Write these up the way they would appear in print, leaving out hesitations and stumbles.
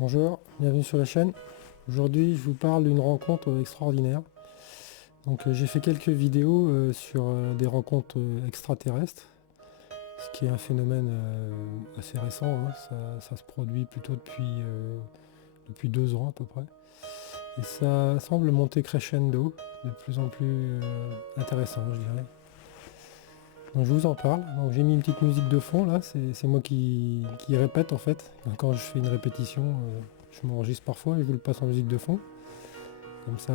Bonjour, bienvenue sur la chaîne. Aujourd'hui, je vous parle d'une rencontre extraordinaire. Donc, j'ai fait quelques vidéos sur des rencontres extraterrestres, ce qui est un phénomène assez récent, hein. Ça se produit plutôt depuis 2 ans à peu près. Et ça semble monter crescendo, de plus en plus intéressant, je dirais. Donc, je vous en parle. Donc, j'ai mis une petite musique de fond là, c'est moi qui répète en fait. Donc, quand je fais une répétition, je m'enregistre parfois et je vous le passe en musique de fond. Comme ça,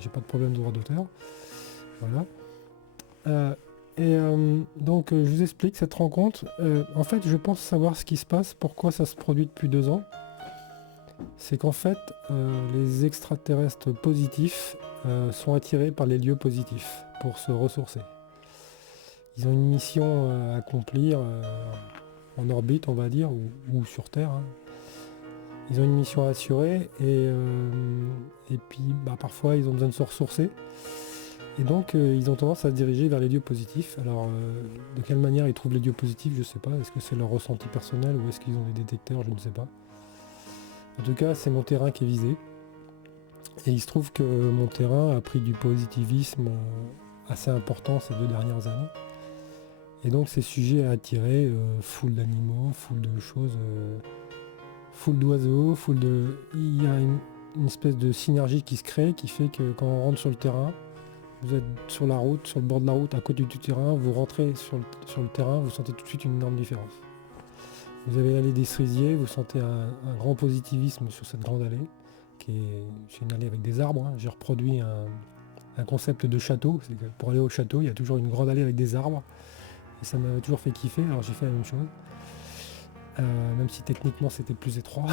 j'ai pas de problème de droit d'auteur. Voilà. Je vous explique cette rencontre. En fait, je pense savoir ce qui se passe, pourquoi ça se produit depuis 2 ans. C'est qu'en fait, les extraterrestres positifs sont attirés par les lieux positifs pour se ressourcer. Ils ont une mission à accomplir en orbite, on va dire, ou sur Terre, hein. Ils ont une mission à assurer et puis parfois ils ont besoin de se ressourcer. Et donc ils ont tendance à se diriger vers les lieux positifs. Alors de quelle manière ils trouvent les lieux positifs, je ne sais pas. Est-ce que c'est leur ressenti personnel ou est-ce qu'ils ont des détecteurs, je ne sais pas. En tout cas, c'est mon terrain qui est visé. Et il se trouve que mon terrain a pris du positivisme assez important ces 2 dernières années. Et donc c'est sujet à attirer foule d'animaux, foule de choses, foule d'oiseaux, il y a une espèce de synergie qui se crée, qui fait que quand on rentre sur le terrain, vous êtes sur la route, sur le bord de la route, à côté du terrain, vous rentrez sur le terrain, vous sentez tout de suite une énorme différence. Vous avez l'allée des cerisiers, vous sentez un grand positivisme sur cette grande allée, c'est une allée avec des arbres, hein. J'ai reproduit un concept de château, c'est que pour aller au château, il y a toujours une grande allée avec des arbres, et ça m'a toujours fait kiffer, alors j'ai fait la même chose. Même si techniquement c'était plus étroit.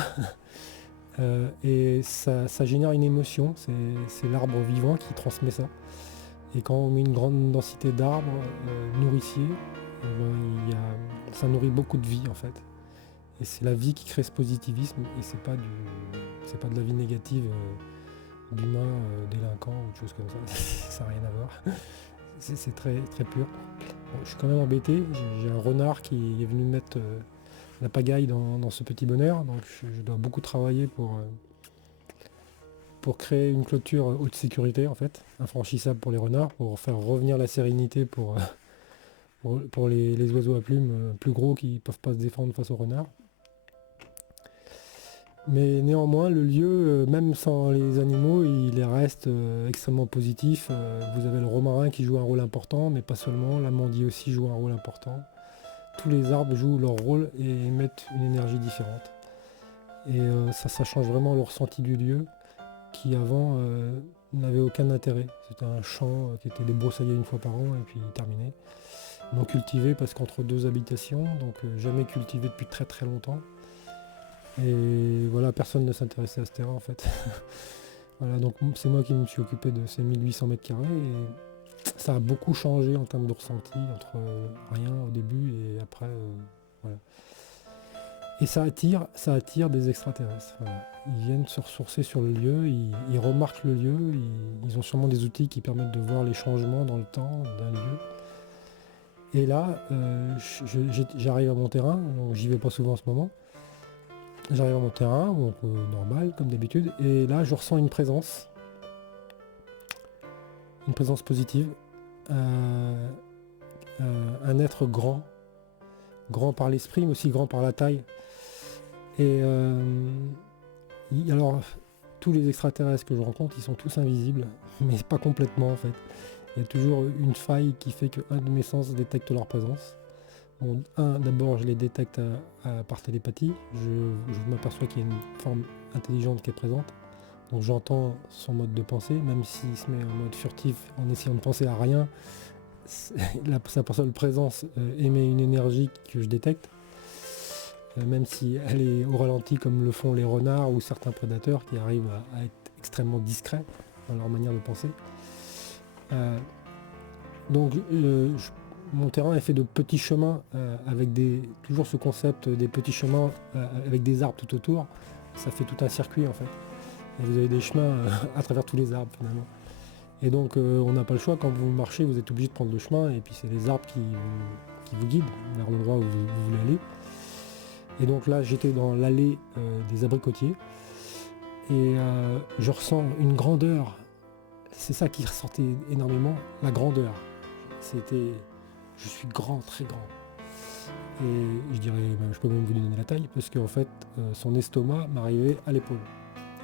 Et ça génère une émotion, c'est l'arbre vivant qui transmet ça. Et quand on met une grande densité d'arbres nourriciers, ça nourrit beaucoup de vie en fait. Et c'est la vie qui crée ce positivisme et c'est pas de la vie négative d'humains délinquants ou de choses comme ça. Ça n'a rien à voir. C'est très, très pur. Bon, je suis quand même embêté, j'ai un renard qui est venu mettre la pagaille dans ce petit bonheur, donc je dois beaucoup travailler pour créer une clôture haute sécurité en fait, infranchissable pour les renards, pour faire revenir la sérénité pour les oiseaux à plumes plus gros qui ne peuvent pas se défendre face aux renards. Mais néanmoins, le lieu, même sans les animaux, il reste extrêmement positif. Vous avez le romarin qui joue un rôle important, mais pas seulement, l'amandie aussi joue un rôle important. Tous les arbres jouent leur rôle et émettent une énergie différente. Et ça change vraiment le ressenti du lieu, qui avant n'avait aucun intérêt. C'était un champ qui était débroussaillé une fois par an et puis terminé. Non cultivé parce qu'entre 2 habitations, donc jamais cultivé depuis très très longtemps. Et voilà, personne ne s'intéressait à ce terrain en fait. Voilà, donc c'est moi qui me suis occupé de ces 1800 mètres carrés et ça a beaucoup changé en termes de ressenti entre rien au début et après. Voilà. Et ça attire des extraterrestres. Voilà. Ils viennent se ressourcer sur le lieu, ils remarquent le lieu, ils ont sûrement des outils qui permettent de voir les changements dans le temps d'un lieu. Et là, j'arrive à mon terrain, donc j'y vais pas souvent en ce moment. J'arrive à mon terrain, donc normal, comme d'habitude, et là je ressens une présence positive, un être grand par l'esprit, mais aussi grand par la taille. Et alors, tous les extraterrestres que je rencontre, ils sont tous invisibles, mais pas complètement en fait. Il y a toujours une faille qui fait qu'un de mes sens détecte leur présence. Bon, d'abord, je les détecte par télépathie. Je m'aperçois qu'il y a une forme intelligente qui est présente. Donc j'entends son mode de pensée, même s'il se met en mode furtif en essayant de penser à rien. Sa seule présence émet une énergie que je détecte. Même si elle est au ralenti comme le font les renards ou certains prédateurs qui arrivent à être extrêmement discrets dans leur manière de penser. Mon terrain est fait de petits chemins avec toujours ce concept des petits chemins avec des arbres tout autour. Ça fait tout un circuit en fait. Et vous avez des chemins à travers tous les arbres finalement. Et donc on n'a pas le choix, quand vous marchez, vous êtes obligé de prendre le chemin et puis c'est les arbres qui vous guident vers l'endroit où vous voulez aller. Et donc là, j'étais dans l'allée des abricotiers et je ressens une grandeur. C'est ça qui ressortait énormément, la grandeur. C'était, je suis grand, très grand. Et je dirais, je peux même vous donner la taille, parce qu'en fait, son estomac m'arrivait à l'épaule.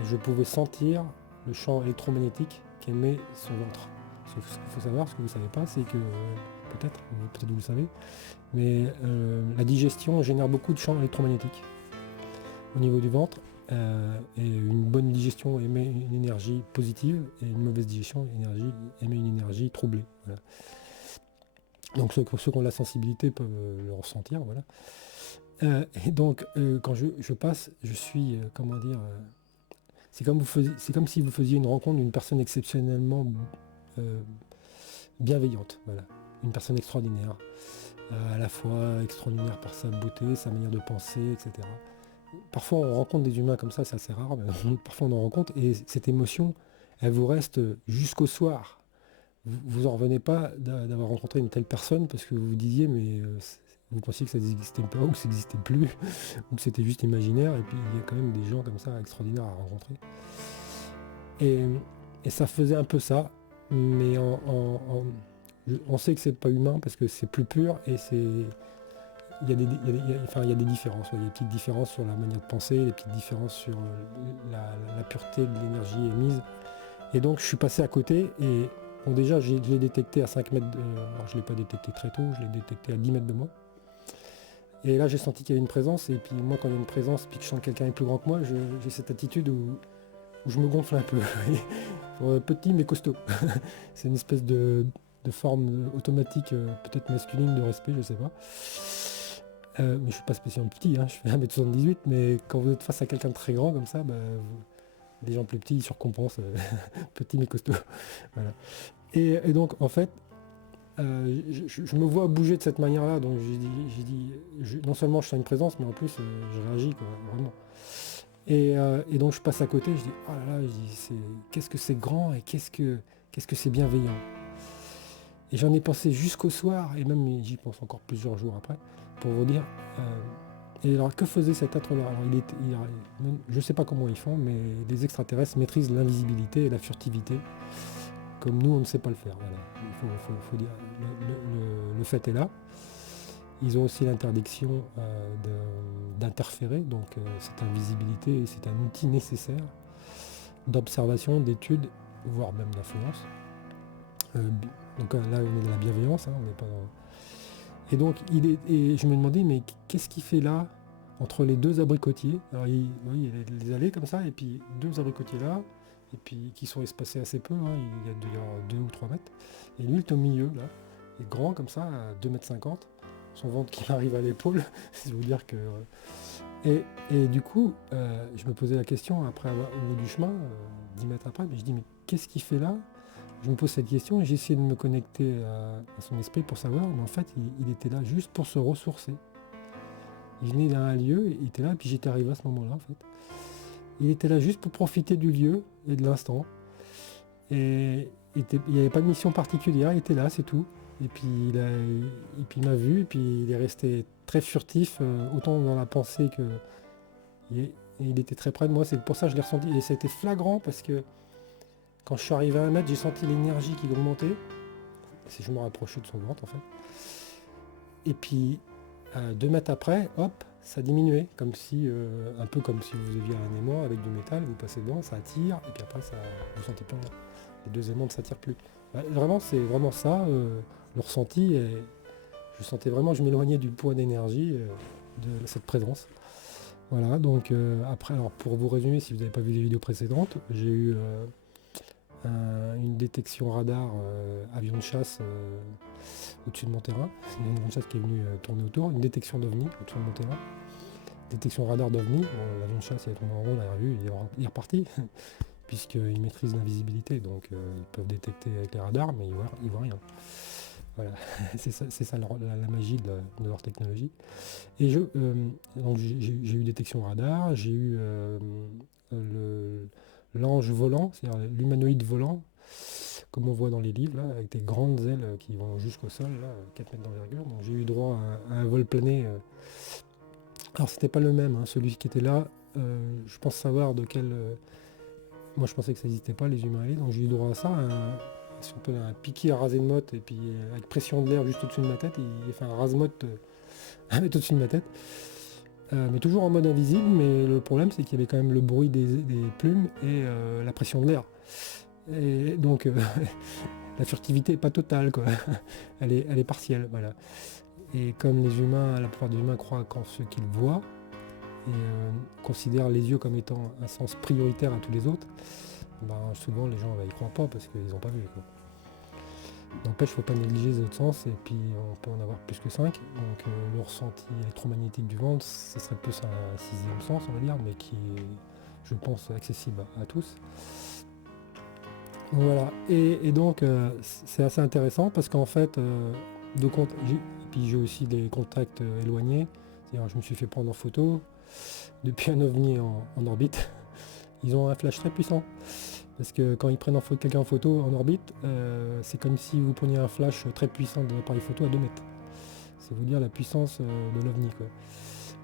Et je pouvais sentir le champ électromagnétique qu'émet son ventre. Sauf ce qu'il faut savoir, ce que vous ne savez pas, c'est que, peut-être vous le savez, mais la digestion génère beaucoup de champs électromagnétiques au niveau du ventre. Et une bonne digestion émet une énergie positive, et une mauvaise digestion émet une énergie troublée. Voilà. Donc ceux qui ont la sensibilité peuvent le ressentir. Voilà. Et donc quand je passe, je suis, comment dire, c'est comme si vous faisiez une rencontre d'une personne exceptionnellement bienveillante. Voilà. Une personne extraordinaire. À la fois extraordinaire par sa beauté, sa manière de penser, etc. Parfois on rencontre des humains comme ça, c'est assez rare, mais parfois on en rencontre, et cette émotion, elle vous reste jusqu'au soir. Vous en revenez pas d'avoir rencontré une telle personne parce que vous vous disiez, mais vous pensiez que ça n'existait pas, ou que ça n'existait plus, ou que c'était juste imaginaire, et puis il y a quand même des gens comme ça extraordinaires à rencontrer. Et ça faisait un peu ça, mais on sait que c'est pas humain parce que c'est plus pur, et il y a des différences, il y a des petites différences sur la manière de penser, des petites différences sur la pureté de l'énergie émise. Et donc je suis passé à côté, et bon, déjà je l'ai détecté à 5 mètres, alors je ne l'ai pas détecté très tôt, je l'ai détecté à 10 mètres de moi. Et là j'ai senti qu'il y avait une présence, et puis moi quand il y a une présence, puis que je sens que quelqu'un est plus grand que moi, j'ai cette attitude où je me gonfle un peu. Petit mais costaud. C'est une espèce de forme automatique, peut-être masculine, de respect, je sais pas. Mais je suis pas spécialement petit, je fais 1m78, mais quand vous êtes face à quelqu'un de très grand comme ça, les gens plus petits ils surcompensent, petit mais costaud. Voilà. Et donc en fait, je me vois bouger de cette manière-là, donc j'ai dit non seulement je sens une présence, mais en plus je réagis, quoi, vraiment. Et donc je passe à côté, je dis oh là là, qu'est-ce que c'est grand, et qu'est-ce que c'est bienveillant. Et j'en ai pensé jusqu'au soir, et même j'y pense encore plusieurs jours après, pour vous dire. Et alors que faisait cet être-là? Alors je ne sais pas comment ils font, mais les extraterrestres maîtrisent l'invisibilité et la furtivité, comme nous on ne sait pas le faire. Voilà. Il faut dire, le fait est là. Ils ont aussi l'interdiction d'interférer, donc cette invisibilité, c'est un outil nécessaire d'observation, d'étude, voire même d'influence. Donc là on est dans la bienveillance, on n'est pas dans... Et donc je me demandais, mais qu'est-ce qu'il fait là, entre les deux abricotiers? Alors il y a les allées comme ça, et puis deux abricotiers là, et puis qui sont espacés assez peu, il y a 2 ou 3 mètres, et lui il est au milieu là, il est grand comme ça, à 2,50 m, son ventre qui arrive à l'épaule, c'est vous dire que... Et du coup, je me posais la question après au bout du chemin, 10 mètres après, mais je dis, mais qu'est-ce qu'il fait là? Je me pose cette question, et j'ai essayé de me connecter à son esprit pour savoir, mais en fait il était là juste pour se ressourcer. Il venait d'un lieu, il était là, et puis j'étais arrivé à ce moment-là en fait. Il était là juste pour profiter du lieu et de l'instant. Et il n'y avait pas de mission particulière, il était là, c'est tout. Et puis il m'a vu, et puis il est resté très furtif, autant dans la pensée que... il était très près de moi, c'est pour ça que je l'ai ressenti. Et c'était flagrant parce que quand je suis arrivé à 1 mètre, j'ai senti l'énergie qui augmentait. Si je me rapprochais de son ventre en fait. Et puis 2 mètres après, hop, ça diminuait, comme si, un peu comme si vous aviez un aimant avec du métal, vous passez dedans, ça attire, et puis après ça, vous sentez pas, les deux aimants ne s'attirent plus. Vraiment, c'est vraiment ça, le ressenti, et je sentais vraiment, je m'éloignais du poids d'énergie de cette présence. Voilà, donc après, alors pour vous résumer, si vous n'avez pas vu les vidéos précédentes, j'ai eu une détection radar avion de chasse au-dessus de mon terrain. C'est une avion de chasse qui est venu tourner autour, une détection d'OVNI au-dessus de mon terrain. Détection radar d'OVNI, l'avion de chasse il a tourné en rond, on l'a revu, il est reparti, puisqu'ils maîtrisent l'invisibilité, donc ils peuvent détecter avec les radars, mais ils voient rien. Voilà, c'est ça la magie de leur technologie. Et donc j'ai eu détection radar, j'ai eu l'ange volant, c'est-à-dire l'humanoïde volant, comme on voit dans les livres, là, avec des grandes ailes qui vont jusqu'au sol, là, 4 mètres d'envergure. Donc j'ai eu droit à un vol plané Alors c'était pas le même, hein, celui qui était là, je pense savoir de quel... moi je pensais que ça n'existait pas les humains ailés, donc j'ai eu droit à ça, si on peut, un piqué à raser de motte, et puis avec pression de l'air juste au-dessus de ma tête, il fait un rase-motte au-dessus de ma tête. Mais toujours en mode invisible, mais le problème c'est qu'il y avait quand même le bruit des plumes et la pression de l'air. Et donc la furtivité n'est pas totale, quoi. Elle est partielle, voilà. Et comme les humains, la plupart des humains croient qu'en ce qu'ils voient, et considèrent les yeux comme étant un sens prioritaire à tous les autres, ben, souvent les gens ne y croient pas parce qu'ils n'ont pas vu, quoi. N'empêche, il ne faut pas négliger les autres sens, et puis on peut en avoir plus que 5. Donc le ressenti électromagnétique du vent, ce serait plus un sixième sens, on va dire, mais qui est, je pense, accessible à tous. Donc, voilà, et donc c'est assez intéressant parce qu'en fait, puis j'ai aussi des contacts éloignés, c'est-à-dire je me suis fait prendre en photo depuis un ovni en orbite. Ils ont un flash très puissant. Parce que quand ils prennent quelqu'un en photo en orbite, c'est comme si vous preniez un flash très puissant de l'appareil photo à 2 mètres. C'est vous dire la puissance de l'OVNI, quoi.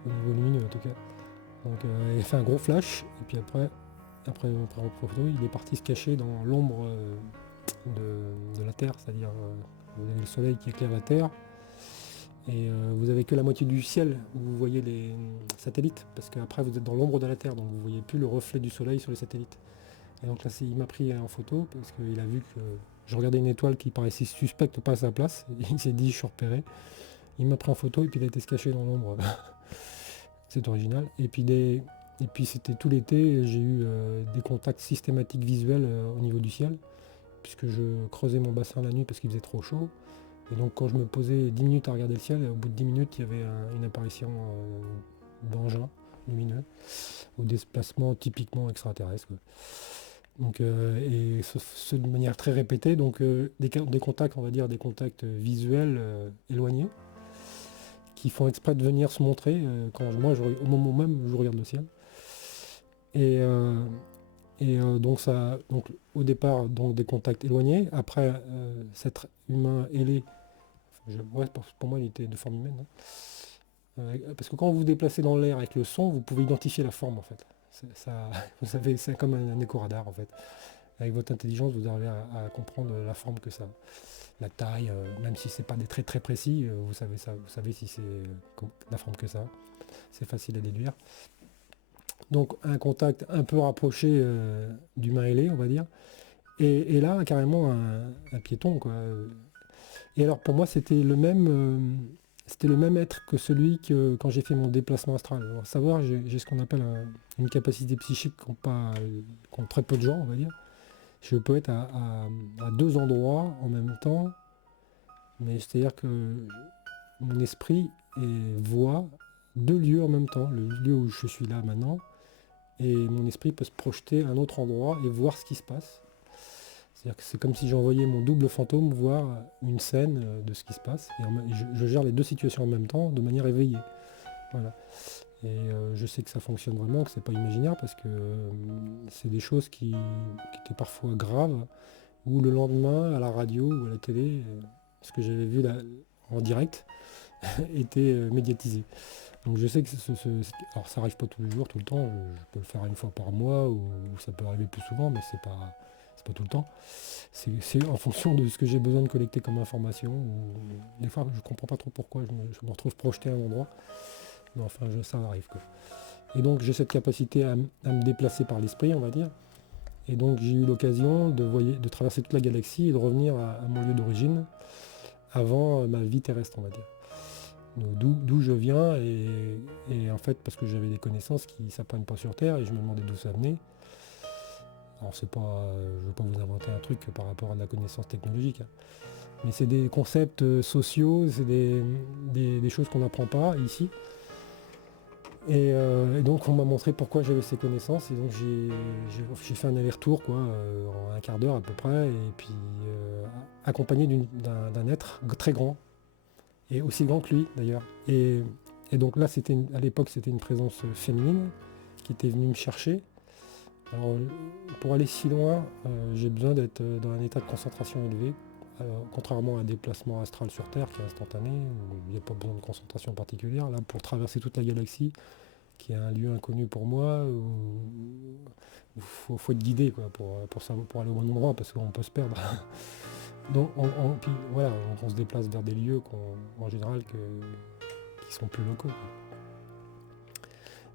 Au niveau lumineux en tout cas. Donc il fait un gros flash, et puis après on prend en photo, il est parti se cacher dans l'ombre de la Terre, c'est-à-dire vous avez le soleil qui éclaire la Terre, et vous avez que la moitié du ciel où vous voyez les satellites, parce qu'après vous êtes dans l'ombre de la Terre, donc vous ne voyez plus le reflet du soleil sur les satellites. Et donc là, il m'a pris en photo parce qu'il a vu que je regardais une étoile qui paraissait suspecte pas à sa place. Il s'est dit, je suis repéré. Il m'a pris en photo et puis il a été se cacher dans l'ombre. C'est original. Et puis c'était tout l'été, j'ai eu des contacts systématiques visuels au niveau du ciel, puisque je creusais mon bassin la nuit parce qu'il faisait trop chaud. Et donc quand je me posais 10 minutes à regarder le ciel, au bout de 10 minutes, il y avait une apparition d'engins lumineux, au déplacement typiquement extraterrestre, quoi. Donc, et ce de manière très répétée, donc des contacts, on va dire des contacts visuels éloignés, qui font exprès de venir se montrer quand au moment même où je regarde le ciel. Et, donc au départ donc des contacts éloignés, après cet humain ailé, pour moi il était de forme humaine, hein. Parce que quand vous vous déplacez dans l'air avec le son, vous pouvez identifier la forme en fait. Ça, vous savez, c'est comme un écho-radar en fait. Avec votre intelligence, vous arrivez à comprendre la forme que ça a. La taille, même si c'est pas des traits très précis, vous savez ça, vous savez si c'est la forme que ça a. C'est facile à déduire. Donc un contact un peu rapproché d'humain ailé, on va dire. Et là, carrément un piéton, quoi. Et alors pour moi, c'était le même être que celui que quand j'ai fait mon déplacement astral. Alors, savoir, j'ai ce qu'on appelle une capacité psychique qu'ont très peu de gens, on va dire. Je peux être à deux endroits en même temps, mais c'est-à-dire que mon esprit voit deux lieux en même temps, le lieu où je suis là maintenant, et mon esprit peut se projeter à un autre endroit et voir ce qui se passe. C'est-à-dire que c'est comme si j'envoyais mon double fantôme voir une scène de ce qui se passe, et je gère les deux situations en même temps de manière éveillée. Voilà. Et je sais que ça fonctionne vraiment, que c'est pas imaginaire, parce que c'est des choses qui étaient parfois graves, ou le lendemain à la radio ou à la télé, ce que j'avais vu là, en direct était médiatisé. Donc je sais que alors ça arrive pas tous les jours, tout le temps, je peux le faire une fois par mois, ou ça peut arriver plus souvent, mais c'est pas tout le temps. C'est en fonction de ce que j'ai besoin de collecter comme information. Des fois je comprends pas trop pourquoi je me retrouve projeté à un endroit. Mais enfin ça arrive, quoi. Et donc j'ai cette capacité à me déplacer par l'esprit, on va dire. Et donc j'ai eu l'occasion de traverser toute la galaxie et de revenir à mon lieu d'origine avant ma vie terrestre, on va dire. D'où je viens, et en fait parce que j'avais des connaissances qui ne s'apprennent pas sur Terre, et je me demandais d'où ça venait. Alors c'est pas, je ne veux pas vous inventer un truc par rapport à de la connaissance technologique, hein. Mais c'est des concepts sociaux, c'est des choses qu'on n'apprend pas ici. Et donc on m'a montré pourquoi j'avais ces connaissances, et donc j'ai fait un aller-retour, quoi, en un quart d'heure à peu près, et puis accompagné d'un être très grand, et aussi grand que lui d'ailleurs. Et donc là à l'époque c'était une présence féminine qui était venue me chercher. Alors pour aller si loin, j'ai besoin d'être dans un état de concentration élevé, Alors, contrairement à un déplacement astral sur Terre qui est instantané, où il n'y a pas besoin de concentration particulière, là pour traverser toute la galaxie, qui est un lieu inconnu pour moi, où il faut être guidé quoi, pour aller au bon endroit, parce qu'on peut se perdre. Donc puis, voilà, on se déplace vers des lieux en général qui sont plus locaux.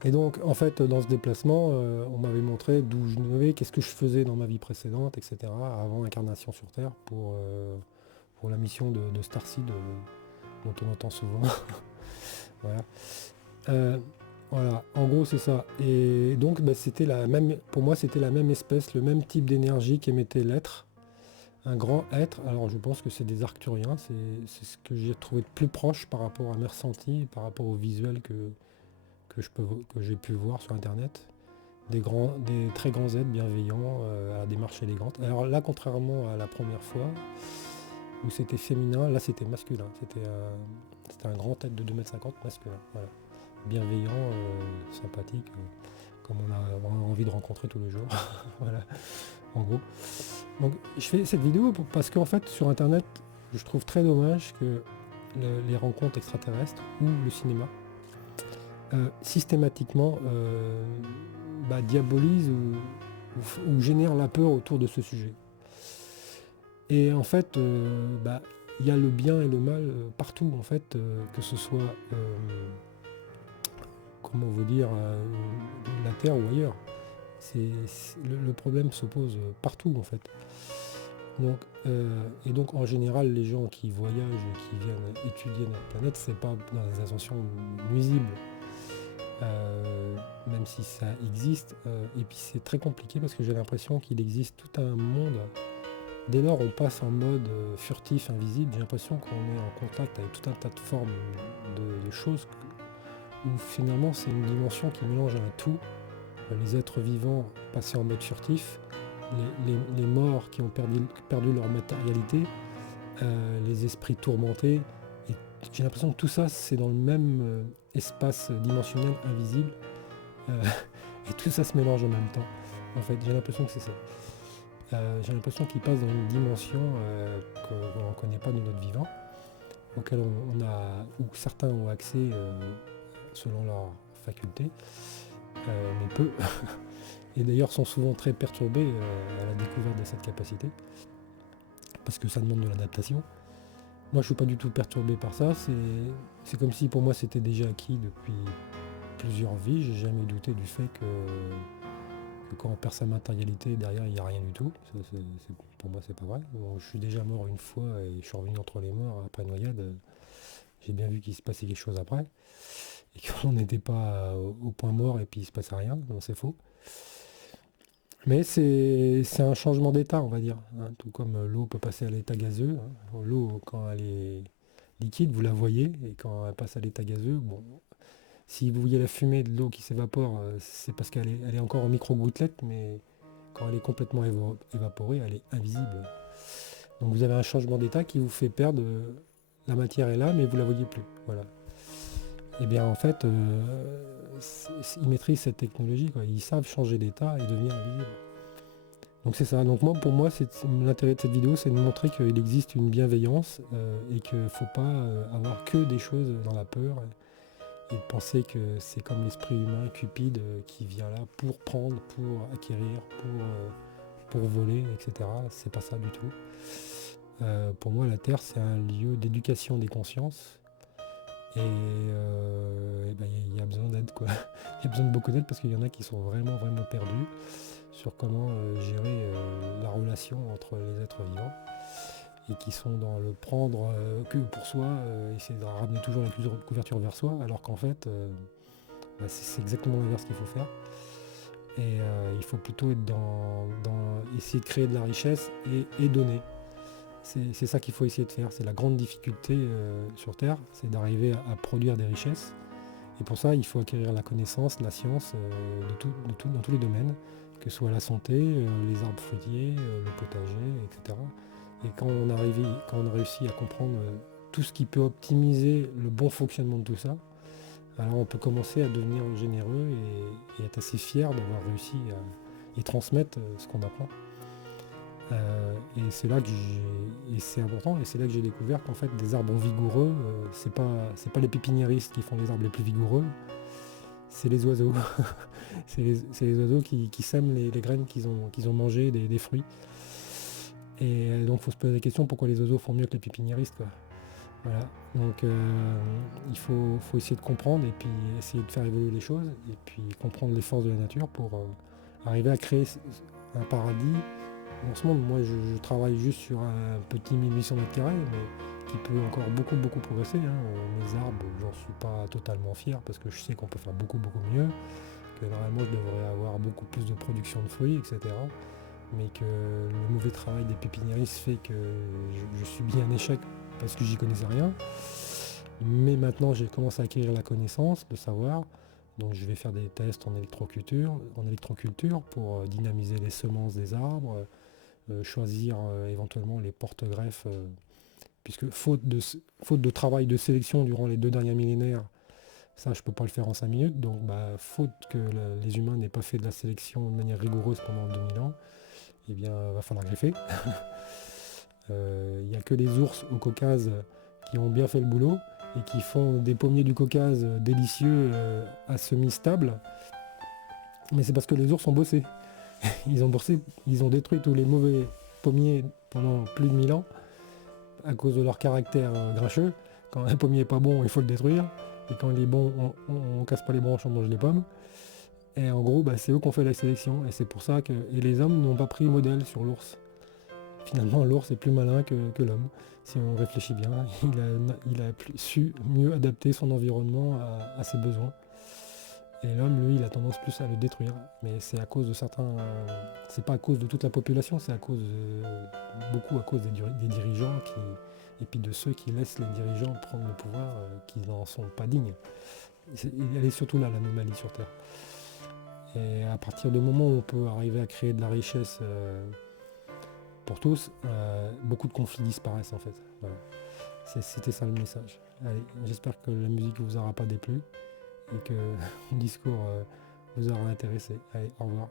Et donc en fait dans ce déplacement, on m'avait montré d'où je venais, qu'est-ce que je faisais dans ma vie précédente, etc. avant incarnation sur Terre pour la mission de Starseed dont on entend souvent. Voilà. Voilà, en gros c'est ça. Et donc c'était pour moi c'était la même espèce, le même type d'énergie qu'émettait l'être. Un grand être, alors je pense que c'est des Arcturiens, c'est ce que j'ai trouvé de plus proche par rapport à mes ressentis, par rapport au visuel que j'ai pu voir sur internet. Des très grands êtres bienveillants, à la démarche élégante. Alors là, contrairement à la première fois, où c'était féminin, là c'était masculin. C'était un grand être de 2,50 m masculin. Voilà. Bienveillant, sympathique, comme on a vraiment envie de rencontrer tous les jours. Voilà, en gros. Donc je fais cette vidéo parce qu'en fait sur internet, je trouve très dommage que les rencontres extraterrestres ou le cinéma systématiquement diabolise ou génère la peur autour de ce sujet. Et en fait, il y a le bien et le mal partout, en fait, que ce soit, comment vous dire, la Terre ou ailleurs. Le problème se pose partout, en fait. Donc, et donc, en général, les gens qui voyagent, qui viennent étudier notre planète, c'est pas dans des intentions nuisibles. Même si ça existe, et puis c'est très compliqué parce que j'ai l'impression qu'il existe tout un monde. Dès lors on passe en mode furtif, invisible, j'ai l'impression qu'on est en contact avec tout un tas de formes de choses où finalement c'est une dimension qui mélange un tout. Les êtres vivants passés en mode furtif, les morts qui ont perdu leur matérialité, les esprits tourmentés. Et j'ai l'impression que tout ça c'est dans le même espace dimensionnel invisible, et tout ça se mélange en même temps. En fait, j'ai l'impression que c'est ça. J'ai l'impression qu'il passe dans une dimension qu'on ne connaît pas de notre vivant, auquel où certains ont accès selon leurs facultés, mais peu. Et d'ailleurs sont souvent très perturbés à la découverte de cette capacité, parce que ça demande de l'adaptation. Moi je suis pas du tout perturbé par ça, c'est comme si pour moi c'était déjà acquis depuis plusieurs vies. J'ai jamais douté du fait que quand on perd sa matérialité, derrière il n'y a rien du tout. Pour moi c'est pas vrai. Bon, je suis déjà mort une fois et je suis revenu entre les morts après noyade. J'ai bien vu qu'il se passait quelque chose après, et qu'on n'était pas au point mort et puis il se passait rien, non c'est faux. Mais c'est un changement d'état, on va dire, hein. Tout comme l'eau peut passer à l'état gazeux, hein. L'eau, quand elle est liquide, vous la voyez, et quand elle passe à l'état gazeux, bon, si vous voyez la fumée de l'eau qui s'évapore, c'est parce qu'elle est encore en micro-gouttelettes, mais quand elle est complètement évaporée, elle est invisible. Donc vous avez un changement d'état qui vous fait perdre, la matière est là, mais vous la voyez plus. Voilà. Et bien en fait, ils maîtrisent cette technologie, quoi. Ils savent changer d'état et devenir invisible. Donc c'est ça. Donc pour moi, l'intérêt de cette vidéo, c'est de montrer qu'il existe une bienveillance, et qu'il ne faut pas avoir que des choses dans la peur, et de penser que c'est comme l'esprit humain cupide qui vient là pour prendre, pour acquérir, pour voler, etc. C'est pas ça du tout. Pour moi, la Terre, c'est un lieu d'éducation des consciences. Et il y a besoin d'aide, quoi. Il y a besoin de beaucoup d'aide parce qu'il y en a qui sont vraiment, vraiment perdus sur comment gérer la relation entre les êtres vivants, et qui sont dans le prendre que pour soi, essayer de ramener toujours la couverture vers soi, alors qu'en fait, c'est exactement l'inverse qu'il faut faire. Et il faut plutôt être dans essayer de créer de la richesse et donner. C'est ça qu'il faut essayer de faire. C'est la grande difficulté sur Terre, c'est d'arriver à produire des richesses. Et pour ça, il faut acquérir la connaissance, la science dans tous les domaines, que ce soit la santé, les arbres fruitiers, le potager, etc. Et quand on a réussi à comprendre tout ce qui peut optimiser le bon fonctionnement de tout ça, alors on peut commencer à devenir généreux et être assez fier d'avoir réussi à y transmettre ce qu'on apprend. Et c'est là que et c'est important, et c'est là que j'ai découvert qu'en fait des arbres vigoureux, c'est pas les pépiniéristes qui font les arbres les plus vigoureux, c'est les oiseaux. C'est les oiseaux qui sèment les graines qu'ils ont mangées des fruits. Et donc faut se poser la question pourquoi les oiseaux font mieux que les pépiniéristes, quoi. Voilà. Donc il faut essayer de comprendre et puis essayer de faire évoluer les choses et puis comprendre les forces de la nature pour arriver à créer un paradis. En ce moment, moi je travaille juste sur un petit 1800 m², mais qui peut encore beaucoup beaucoup progresser, hein. Mes arbres, j'en suis pas totalement fier parce que je sais qu'on peut faire beaucoup beaucoup mieux, que normalement je devrais avoir beaucoup plus de production de fruits, etc. Mais que le mauvais travail des pépiniéristes fait que je subis un échec parce que j'y connaissais rien. Mais maintenant j'ai commencé à acquérir la connaissance, le savoir. Donc je vais faire des tests en électroculture pour dynamiser les semences des arbres, choisir éventuellement les porte-greffes, puisque faute de travail de sélection durant les 2 derniers millénaires, ça je peux pas le faire en 5 minutes, donc faute que les humains n'aient pas fait de la sélection de manière rigoureuse pendant 2000 ans, eh bien va falloir greffer. Il n'y a que les ours au Caucase qui ont bien fait le boulot et qui font des pommiers du Caucase délicieux à semi-stable. Mais c'est parce que les ours ont bossé. Ils ont détruit tous les mauvais pommiers pendant plus de 1000 ans à cause de leur caractère grincheux. Quand un pommier est pas bon, il faut le détruire. Et quand il est bon, on casse pas les branches, on mange les pommes. Et en gros, c'est eux qui ont fait la sélection. Et c'est pour ça que et les hommes n'ont pas pris modèle sur l'ours. Finalement, l'ours est plus malin que l'homme. Si on réfléchit bien, il a su mieux adapter son environnement à ses besoins. Et l'homme, lui, il a tendance plus à le détruire. Mais c'est à cause de certains... C'est pas à cause de toute la population, c'est beaucoup à cause des dirigeants et puis de ceux qui laissent les dirigeants prendre le pouvoir, qui n'en sont pas dignes. Elle est surtout là, l'anomalie sur Terre. Et à partir du moment où on peut arriver à créer de la richesse pour tous, beaucoup de conflits disparaissent en fait. Voilà. C'était ça le message. Allez, j'espère que la musique vous aura pas déplu et que le discours vous aura intéressé. Allez, au revoir.